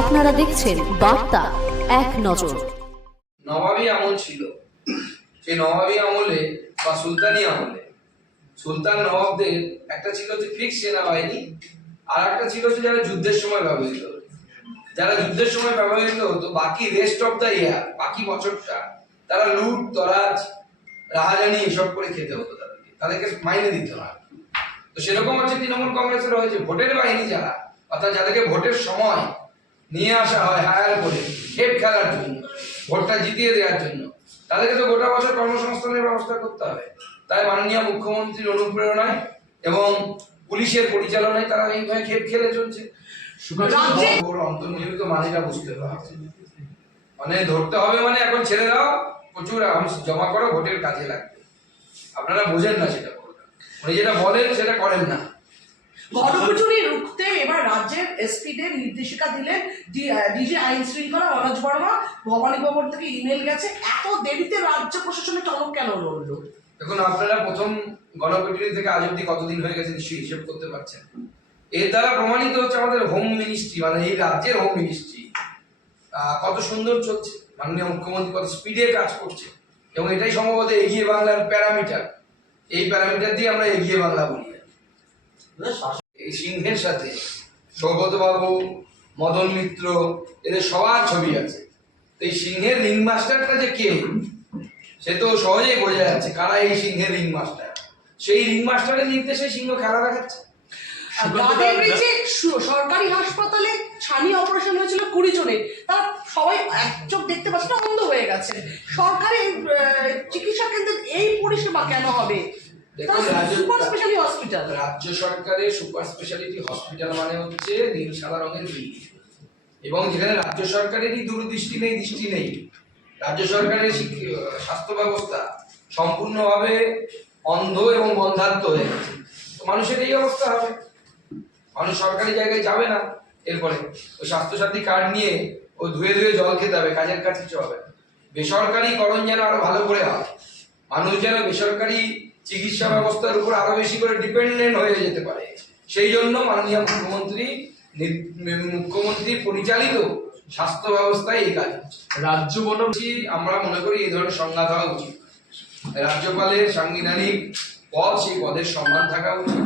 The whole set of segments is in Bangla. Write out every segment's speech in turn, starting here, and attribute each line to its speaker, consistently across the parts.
Speaker 1: আপনারা দেখছেন বার্তা এক নজর।
Speaker 2: নবাবী আমল ছিল। সেই নবাবী আমলে বা সুলতানি আমলে সুলতান নবাবদের একটা ছিল যে ফিক্স সেনাবাহিনী, আর একটা ছিল যে যারা যুদ্ধের সময় ব্যবহৃত হতো। যারা যুদ্ধের সময় ব্যবহৃত হতো, বাকি রেস্ট অফ দ্য ইয়ার বাকি বছরটা, তারা লুট, তরাজ, রাহাজানি এসব করে খেতে হতো তাদেরকে। তাদেরকে মাইনে দিতে হয়। তো সেরকম হচ্ছে তৃণমূল কংগ্রেসের হয়েছে। ভোটের বাহিনী যারা, অর্থাৎ যাদেরকে ভোটের সময় নিয়ে আসা হয় হায়ার করে খেপ খেলার জন্য ভোটটা জিতিয়ে দেওয়ার জন্য। তাদেরকে তো গোটা বছর কর্মসংস্থানের ব্যবস্থা করতে হবে। তাই মাননীয় মুখ্যমন্ত্রীর অনুপ্রেরণায় এবং পুলিশের পরিচালনায় তারা এইভাবে খেপ খেলে চলছে। অন্তর্নিহিত মানেটা বুঝতে হবে। মানে ধরতে হবে মানে এখন ছেড়ে দাও প্রচুর জমা করো ভোটের কাজে লাগবে। আপনারা বোঝেন না সেটা। উনি যেটা বলেন সেটা করেন না।
Speaker 3: গণকচুরি রুখতে এবার রাজ্যের এসপিদের নির্দেশিকা দিলেন ডিজি আইন শৃঙ্খলা মনোজ বর্মা। ভবানী ভবন থেকে ইমেল গেছে, এত দেরিতে রাজ্য প্রশাসনের টনক কেন লড়লো?
Speaker 2: দেখুন, আপনারা প্রথম গণপিটুনি থেকে আজ অব্দি কতদিন হয়ে গেছে নিশ্চয়ই হিসেব করতে পারছেন। এর দ্বারা প্রমাণিত হচ্ছে আমাদের হোম মিনিস্ট্রি মানে এই রাজ্যের হোম মিনিস্ট্রি কত সুন্দর চলছে। মাননীয় মুখ্যমন্ত্রী কত স্পিডে কাজ করছে। এবং এটাই সম্ভবত এগিয়ে বাংলার প্যারামিটার। এই প্যারামিটার দিয়ে আমরা এগিয়ে বাংলা বলি। এই সিংহের সাথে সৌগত বাবু মদন মিত্র, এদের সবার ছবি আছে। এই সিংহের রিং মাস্টারটা যে কে? সে তো সহজেই বোঝা যাচ্ছে কারা এই সিংহের রিং মাস্টার। সেই রিং মাস্টারের নির্দেশে সিংহ খেলা দেখাচ্ছে
Speaker 3: সরকারি হাসপাতালে ছানি অপারেশন হয়েছিল কুড়ি জনের, তারা সবাই এক চোখ দেখতে পাচ্ছে না, অন্ধ হয়ে গেছে। সরকারি চিকিৎসা কেন্দ্রে এই পরিষেবা কেন হবে? সুপার হসপিটাল
Speaker 2: রাজ্য সরকারের সুপার স্পেশালিটি হসপিটাল মানে হচ্ছে নীল সাদা রঙের বিল এবং যেখানে রাজ্য সরকারেরই দূরদৃষ্টি নেই দৃষ্টি নেই। রাজ্য সরকারের স্বাস্থ্য ব্যবস্থা সম্পূর্ণভাবে অন্ধ এবং বন্ধাত্ম হয়ে গেছে। তো মানুষের এই অবস্থা হবে। মানুষ সরকারি জায়গায় যাবে না। এরপরে ওই স্বাস্থ্যসাথী কার্ড নিয়ে ও ধুয়ে ধুয়ে জল খেতে হবে কাজের কাজ কিছু হবে বেসরকারিকরণ যেন আরও ভালো করে হয়। মানুষ যেন বেসরকারি চিকিৎসা ব্যবস্থার উপর আরও বেশি করে ডিপেন্ডেন্ট হয়ে যেতে পারে। সেই জন্য মাননীয় মুখ্যমন্ত্রী মুখ্যমন্ত্রী পরিচালিত স্বাস্থ্য ব্যবস্থায় এই কাজ।
Speaker 4: রাজ্য বন
Speaker 2: বলছি, আমরা মনে করি এই ধরনের সংজ্ঞা দেওয়া উচিত। রাজ্যপালের সাংবিধানিক পদ সেই পদের সম্মান থাকা উচিত।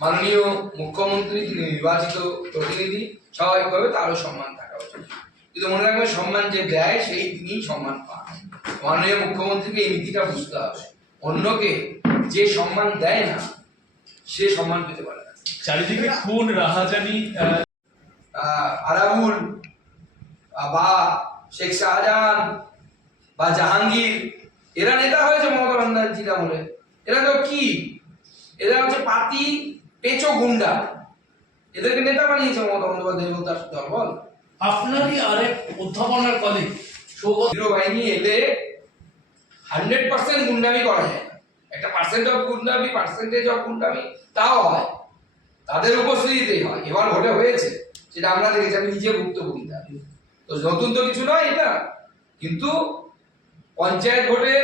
Speaker 2: মাননীয় মুখ্যমন্ত্রী তিনি নির্বাচিত প্রতিনিধি স্বাভাবিকভাবে তারও সম্মান থাকা উচিত। কিন্তু মনে রাখবেন সম্মান যে দেয় সেই তিনি সম্মান পান। মাননীয় মুখ্যমন্ত্রীকে এই নীতিটা বুঝতে হবে। অন্যকে যে সম্মান দেয় না সে সম্মান পেতে পারে না।
Speaker 4: চারিদিকে খুন রাহাজানি
Speaker 2: আরাবুল বা শেখ শাহজাহান বা জাহাঙ্গীর এরা নেতা হয়েছে মমতা বন্দ্যোপাধ্যায় আমলে এরা তো কি? এরা হচ্ছে পাতি পেচো গুন্ডা। এদেরকে নেতা বানিয়েছে মমতা বন্দ্যোপাধ্যায় এবং তার দলবল
Speaker 5: আপনারই আরেক অধ্যাপনার কলিগ সৌগত
Speaker 2: হিরো বাহিনী এলে হান্ড্রেড পার্সেন্ট গুন্ডামি করা যায়। একটা পার্সেন্ট অফ গুন্ডামি পার্সেন্টেজ অফ গুন্ডামি, তাও হয়। তাদের উপস্থিতিতেই হয়। এবার ভোটে হয়েছে সেটা আমরা দেখেছি, আমি নিজে ভুক্তভোগিতা তো নতুন তো কিছু নয় এটা, কিন্তু পঞ্চায়েত ভোটে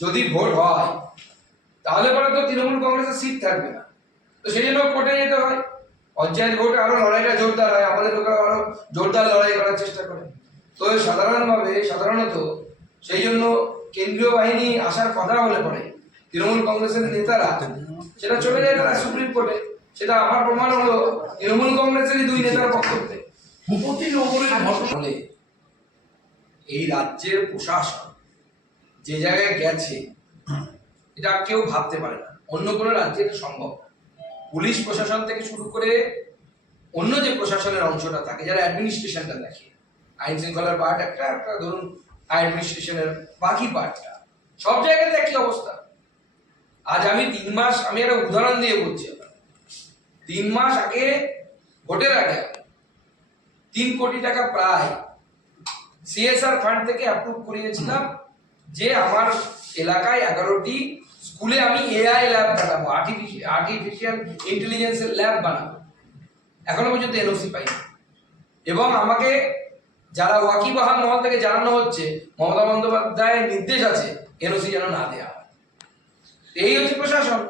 Speaker 2: যদি ভোট হয়, তাহলে পরে তো তৃণমূল কংগ্রেসের সিট থাকবে না। তো সেই জন্য কোর্টে যেতে হয়। পঞ্চায়েত ভোটে আরও লড়াইটা জোরদার হয়। আমাদের লোকেরা আরও জোরদার লড়াই করার চেষ্টা করে। তো সাধারণভাবে, সাধারণত সেই জন্য কেন্দ্রীয় বাহিনী আসার কথা বলে পড়ে। তৃণমূল কংগ্রেসের নেতারা সেটা চলে যায় তারা সুপ্রিম কোর্টে। সেটা আমার প্রমাণ হলো তৃণমূল কংগ্রেসেরই দুই নেতার বক্তব্যে।
Speaker 5: ভূপতি নগরের ঘটনা
Speaker 2: এই রাজ্যের প্রশাসন যে জায়গায় গেছে এটা কেউ ভাবতে পারে না। অন্য কোনো রাজ্যে এটা সম্ভব পুলিশ প্রশাসন থেকে শুরু করে অন্য যে প্রশাসনের অংশটা থাকে যারা অ্যাডমিনিস্ট্রেশনটা দেখে আইন শৃঙ্খলার পার্ট একটা একটা ধরুন অ্যাডমিনিস্ট্রেশনের বাকি পার্টটা সব জায়গাতে একই অবস্থা। আজ আমি তিন মাস, আমি একটা উদাহরণ দিয়ে বলছি তিন মাস আগে, ভোটের আগে, তিন কোটি টাকা প্রায় সিএসআর ফান্ড থেকে অ্যাপ্রুভ করিয়েছিলাম, যে আমার এলাকায় এগারোটি স্কুলে আমি এআই ল্যাব বানাবো আর্টিফিশিয়াল আর্টিফিশিয়াল ইন্টেলিজেন্সের ল্যাব বানাবো। এখনও পর্যন্ত এনওসি পাইনি। এবং আমাকে যারা ওয়াকিবাহান মহল থেকে জানানো হচ্ছে মমতা বন্দ্যোপাধ্যায়ের নির্দেশ আছে এনওসি যেন না দেওয়া এই হচ্ছে প্রশাসন।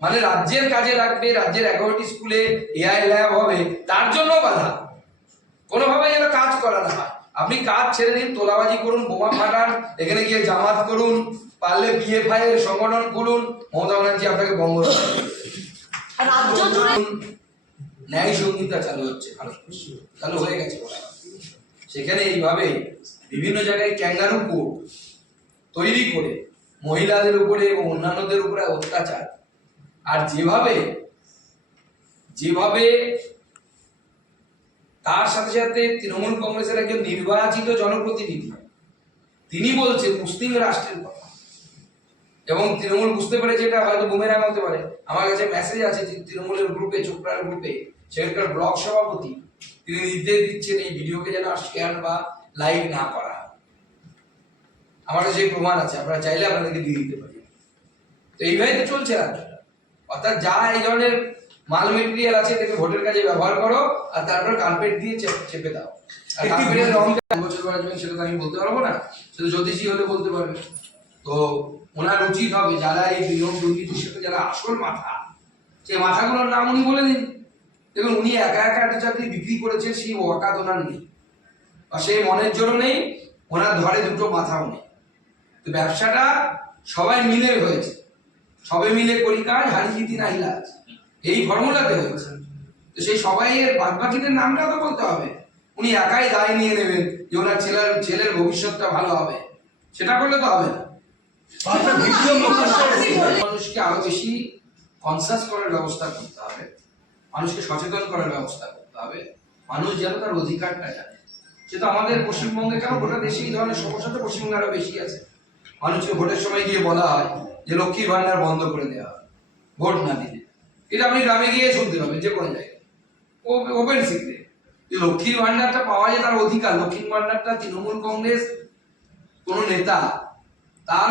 Speaker 2: মানে রাজ্যের কাজে লাগবে রাজ্যের এগারোটি স্কুলে এআই ল্যাব হবে তার জন্য বাধা। কোনোভাবে যেন কাজ করা না হয়। আপনি কাজ ছেড়ে দিন তোলাবাজি করুন বোমা ফাটান এখানে গিয়ে জামাত করুন পারলে বিএফআই এর সংগঠন করুন মমতা ব্যানার্জি আপনাকে বঙ্গ ন্যায় সঙ্গীতা চালু হচ্ছে ভারতবর্ষে। চালু হয়ে গেছে। সেখানে এইভাবে বিভিন্ন জায়গায় ক্যাঙ্গারু কোর্ট তৈরি করে মহিলাদের উপরে এবং অন্যান্যদের উপরে অত্যাচার। আর যেভাবে যেভাবে তার সাথে সাথে তৃণমূল কংগ্রেসের একজন নির্বাচিত জনপ্রতিনিধি, তিনি বলছেন মুসলিম রাষ্ট্রের কথা। এবং তৃণমূল বুঝতে পেরেছে এটা হয়তো বুমেরাং হতে পারে। আমার কাছে মেসেজ আছে যে তৃণমূলের গ্রুপে চোপড়ার গ্রুপে সেখানকার ব্লক সভাপতি তিনি নির্দেশ দিচ্ছেন এই ভিডিওকে যেন আর শেয়ার বা লাইক না করা। আমার কাছে সেই প্রমাণ আছে আপনারা চাইলে আপনাদেরকে দিয়ে দিতে পারি। তো এইভাবে তো চলছে রাজ্যটা অর্থাৎ যা এই ধরনের মাল মেটেরিয়াল আছে এটাকে ভোটের কাজে ব্যবহার করো আর তারপর কার্পেট দিয়ে চেপে দাও। আর কার্পেটের রং বছর বাড়াবেন সেটা তো আমি বলতে পারব না। সেটা জ্যোতিষী হলে বলতে পারবে। তো ওনার উচিত হবে যারা এই নিয়ম দুর্নীতির সাথে যারা আসল মাথা সেই মাথাগুলোর নাম উনি বলে দিন। দেখুন উনি একা একা একটা চাকরি বিক্রি করেছেন সেই ওয়াকাত ওনার নেই। বা সেই মনের জন্য নেই ওনার ধরে দুটো মাথাও নেই। তো ব্যবসাটা সবাই মিলে হয়েছে। সবে মিলে করি কাজ হারি জিতি না এই ফর্মুলাতে হয়েছে। তো সেই সবাই এর বাদ বাকিদের নামটা তো বলতে হবে। উনি একাই দায় নিয়ে নেবেন যে ওনার ছেলের ছেলের ভবিষ্যৎটা ভালো হবে। সেটা করলে তো হবে না।
Speaker 5: প্রকাশ্যে
Speaker 2: মানুষকে আরও বেশি কনসাস করার ব্যবস্থা করতে হবে। মানুষকে সচেতন করার ব্যবস্থা করতে হবে। মানুষ যেন তার অধিকারটা জানে। যেহেতু আমাদের পশ্চিমবঙ্গে কেন গোটা দেশে এই ধরনের সমস্যা তো পশ্চিমবঙ্গে আরও বেশি আছে। মানুষকে ভোটের সময় গিয়ে বলা হয় যে লক্ষ্মী ভান্ডার বন্ধ করে দেওয়া হয়। ভোট না দিলে। এটা আপনি গ্রামে গিয়ে শুনতে পাবেন যে কোনো জায়গায়। ওপেন সিক্রেট লক্ষ্মীর ভান্ডারটা পাওয়া যায় তার অধিকার। লক্ষ্মীর ভান্ডারটা তৃণমূল কংগ্রেস, কোন নেতা তার